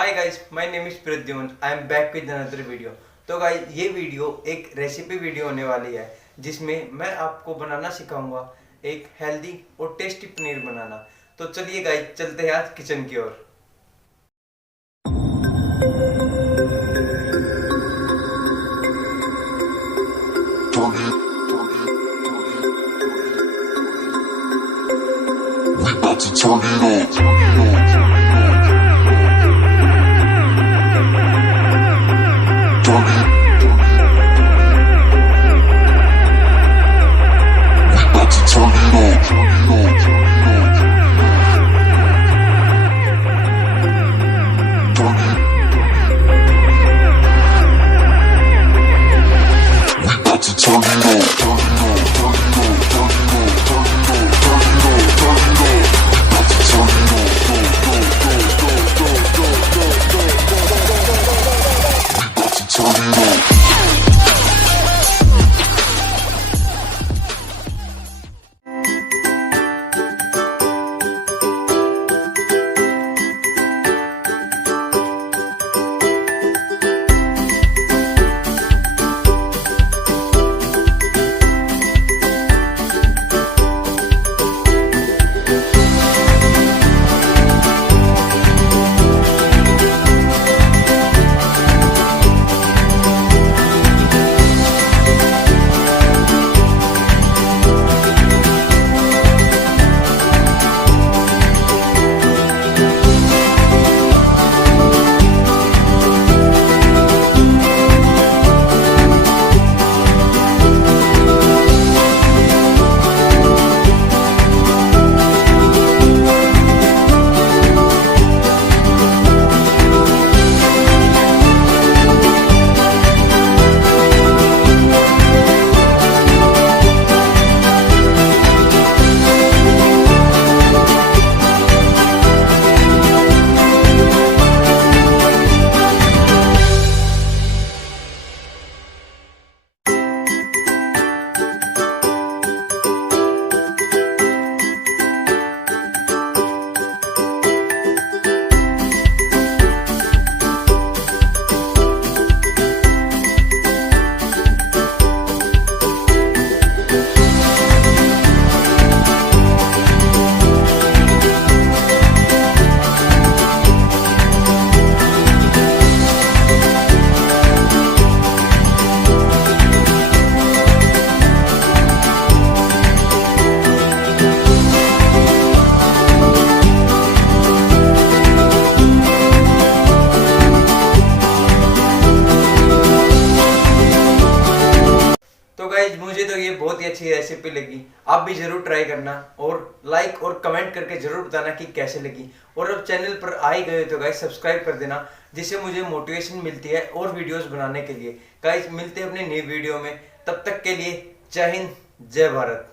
Hi guys, my name is Pradyuman. I am back with another video. तो गाइस, ये वीडियो एक recipe video होने वाली है जिसमें मैं आपको बनाना सिखाऊंगा एक हेल्दी और टेस्टी पनीर बनाना। तो चलिए गाइस, चलते हैं आज किचन की ओर। तो गाइज, मुझे तो ये बहुत ही अच्छी रेसिपी लगी। आप भी जरूर ट्राई करना और लाइक और कमेंट करके जरूर बताना कि कैसे लगी। और अब चैनल पर आ ही गए तो गाइज सब्सक्राइब कर देना, जिससे मुझे मोटिवेशन मिलती है और वीडियोस बनाने के लिए। गाइज, मिलते हैं अपने नई वीडियो में। तब तक के लिए जय हिंद, जय भारत।